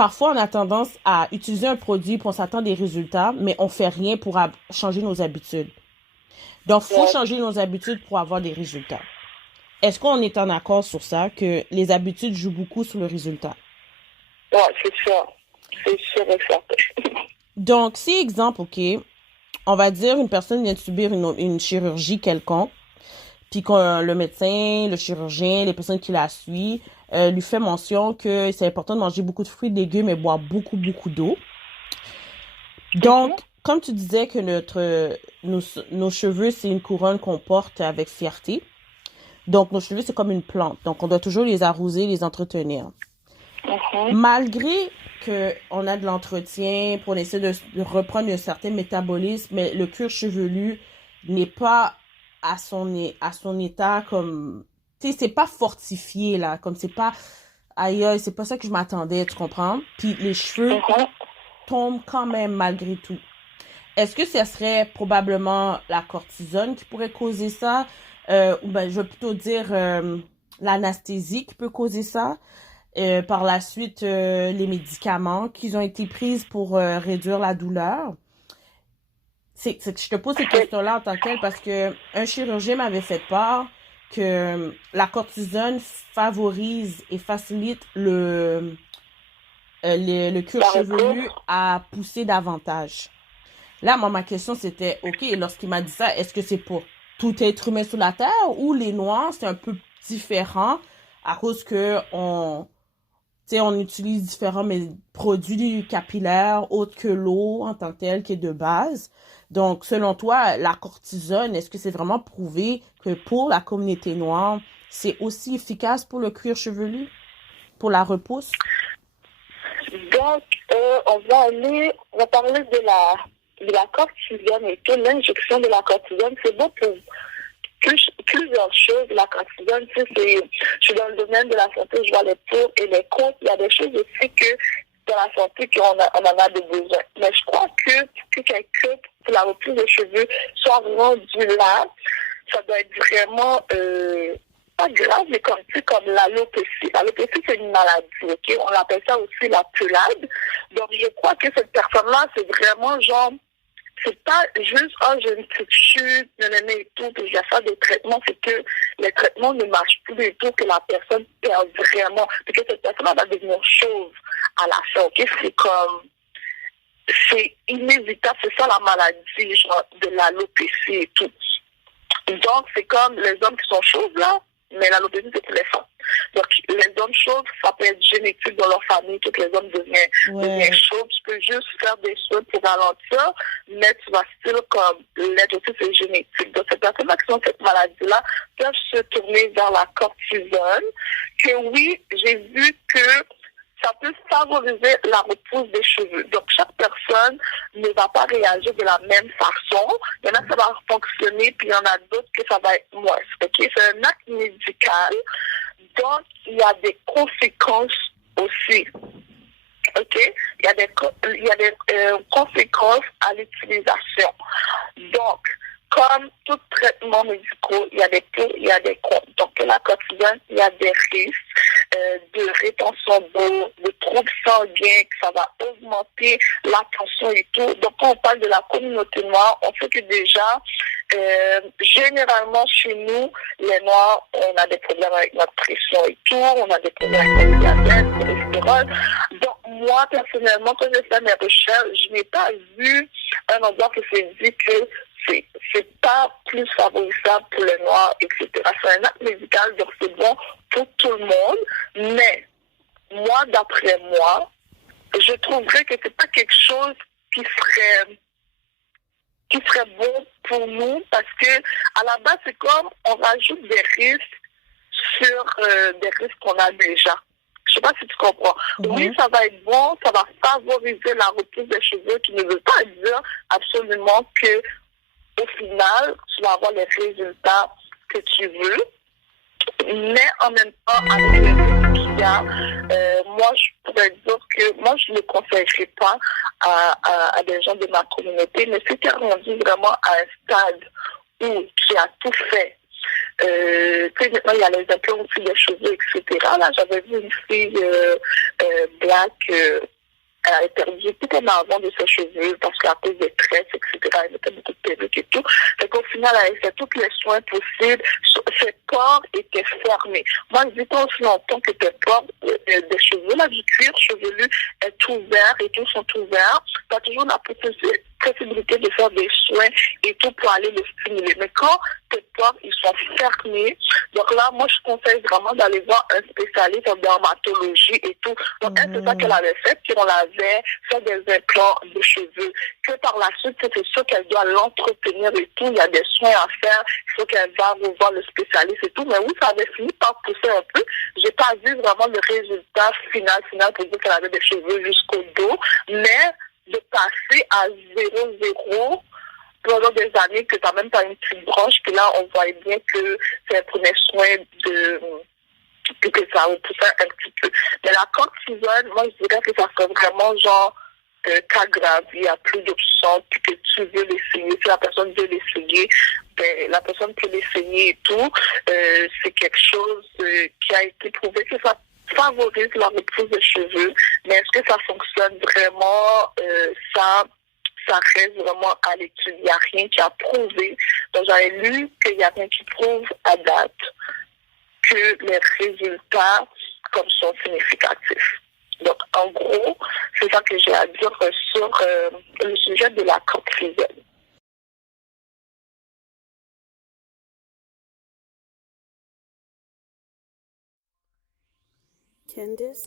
parfois, on a tendance à utiliser un produit pour s'attendre à des résultats, mais on fait rien pour changer nos habitudes. Donc, faut Ouais, changer nos habitudes pour avoir des résultats. Est-ce qu'on est en accord sur ça, que les habitudes jouent beaucoup sur le résultat? ouais, c'est ça. C'est sûr et certain. Donc, si exemple, OK, on va dire une personne vient de subir une chirurgie quelconque, puis que le médecin, le chirurgien, les personnes qui la suivent, lui fait mention que c'est important de manger beaucoup de fruits, de légumes et boire beaucoup, beaucoup d'eau. Mhm. Donc, comme tu disais que nos cheveux, c'est une couronne qu'on porte avec fierté. Donc, nos cheveux, c'est comme une plante. Donc, on doit toujours les arroser, les entretenir. Mhm. Malgré que on a de l'entretien, pour essayer de reprendre un certain métabolisme, mais le cuir chevelu n'est pas à son état comme, tu sais, c'est pas fortifié, là, comme c'est pas, aïe, aïe, c'est pas ça que je m'attendais, tu comprends? Puis les cheveux Mhm. tombent quand même malgré tout. Est-ce que ce serait probablement la cortisone qui pourrait causer ça? Ou ben, je vais plutôt dire l'anesthésie qui peut causer ça. Par la suite, les médicaments qui ont été pris pour réduire la douleur. C'est que je te pose ces C'est questions-là en tant que telle parce que un chirurgien m'avait fait part que la cortisone favorise et facilite le cuir la repousse. chevelu à pousser davantage. Là, moi, ma question, c'était, OK, lorsqu'il m'a dit ça, est-ce que c'est pour tout être humain sur la Terre ou les Noirs, c'est un peu différent à cause que tu sais, on utilise différents produits capillaires autres que l'eau en tant que telle qui est de base. Donc, selon toi, la cortisone, est-ce que c'est vraiment prouvé que pour la communauté noire, c'est aussi efficace pour le cuir chevelu, pour la repousse? Donc, on va parler de la cortisone et tout. L'injection de la cortisone, c'est bon pour plusieurs choses. La cortisone, tu sais, je suis dans le domaine de la santé, je vois les pour et les contre. Il y a des choses aussi que dans la santé on en a des besoins. Mais je crois que pour que quelqu'un, pour la reprise des cheveux, soit rendu là, ça doit être vraiment pas grave, mais comme, tu sais, comme l'alopécie. L'alopécie, c'est une maladie, ok? On appelle ça aussi la pelade. Donc, je crois que cette personne-là, c'est vraiment genre, c'est pas juste, oh, j'ai une petite chute, nanana et tout, puis je vais faire des traitements, c'est que les traitements ne marchent plus du tout, que la personne perd vraiment, puis que cette personne va devenir chauve à la fin, ok? C'est inévitable, c'est ça la maladie, genre, de l'alopécie et tout. Donc, c'est comme les hommes qui sont chauves, là, mais l'alopécie, c'est pour les femmes. Donc, les hommes chauves, ça peut être génétique dans leur famille, que les hommes deviennent Ouais. chauves. Tu peux juste faire des soins pour ralentir, mais tu vas still comme l'être aussi, c'est génétique. Donc, ces personnes-là qui ont cette maladie-là peuvent se tourner vers la cortisone, que oui, j'ai vu que ça peut favoriser la repousse des cheveux. Donc, chaque personne ne va pas réagir de la même façon. Il y en a, ça va fonctionner, puis il y en a d'autres que ça va être moins. OK? C'est un acte médical, donc il y a des conséquences aussi. OK? Il y a des conséquences à l'utilisation. Donc, comme tout traitement médical, il y a des pour, il y a des contre. Donc, la cortisone, il y a des risques de rétention d'eau, de troubles sanguins, que ça va augmenter la tension et tout. Donc, quand on parle de la communauté noire, on sait que déjà, généralement, chez nous, les Noirs, on a des problèmes avec notre pression et tout, on a des problèmes avec le diabète, le cholestérol. Donc, moi, personnellement, quand j'ai fait mes recherches, je n'ai pas vu un endroit qui s'est dit que c'est pas plus favorisable pour les Noirs, etc. C'est un acte médical, donc c'est bon pour tout le monde. Mais, moi, d'après moi, je trouverais que c'est pas quelque chose qui serait bon pour nous parce que à la base c'est comme on rajoute des risques sur des risques qu'on a déjà. Je sais pas si tu comprends. Oui, Mhm. ça va être bon, ça va favoriser la repousse des cheveux, qui ne veut pas dire absolument que au final tu vas avoir les résultats que tu veux. Mais en même temps, avec les risques qu'il y a, moi, je pourrais dire que moi, je ne le conseillerais pas à des gens de ma communauté. Mais si tu es rendu vraiment à un stade où tu as tout fait, Tu sais, maintenant, il y a les implants aussi des cheveux, etc. Là, j'avais vu une fille black, elle avait perdu tout en avant de ses cheveux parce qu'à cause des tresses, etc., elle mettait beaucoup de perruques et tout. Et qu'au final, elle avait fait tous les soins possibles. Ses pores étaient fermés. Moi, je dis pas aussi longtemps que tes pores, des cheveux, là, du cuir chevelu est ouvert et tout sont ouverts. Tu as toujours la possibilité de faire des soins et tout pour aller le stimuler. Mais quand tes pores, ils sont fermés, donc là, moi, je conseille vraiment d'aller voir un spécialiste en dermatologie et tout. Donc, elle, c'est ça qu'elle avait fait, puis on l'avait fait des implants de cheveux. Que par la suite, c'est sûr qu'elle doit l'entretenir et tout. Il y a des soins à faire. Il faut qu'elle va revoir le spécialiste et tout. Mais oui, ça avait fini par pousser un peu. J'ai pas vu vraiment le résultat final pour dire qu'elle avait des cheveux jusqu'au dos. Mais de passer à 0,0 pendant des années que tu n'as même pas une petite branche, puis là, on voit bien que c'est prenait soin de que ça repoussait un petit peu. Mais la cortisone, moi, je dirais que ça serait vraiment genre cas grave, il n'y a plus d'options, puis que tu veux l'essayer, si la personne veut l'essayer, ben, la personne peut l'essayer et tout. C'est quelque chose qui a été prouvé que ça favorise la repousse des cheveux, mais est-ce que ça fonctionne vraiment? Ça reste vraiment à l'étude. Il n'y a rien qui a prouvé. Donc, j'avais lu qu'il n'y a rien qui prouve à date que les résultats comme sont significatifs. Donc, en gros, c'est ça que j'ai à dire sur le sujet de la cortisone. Candice.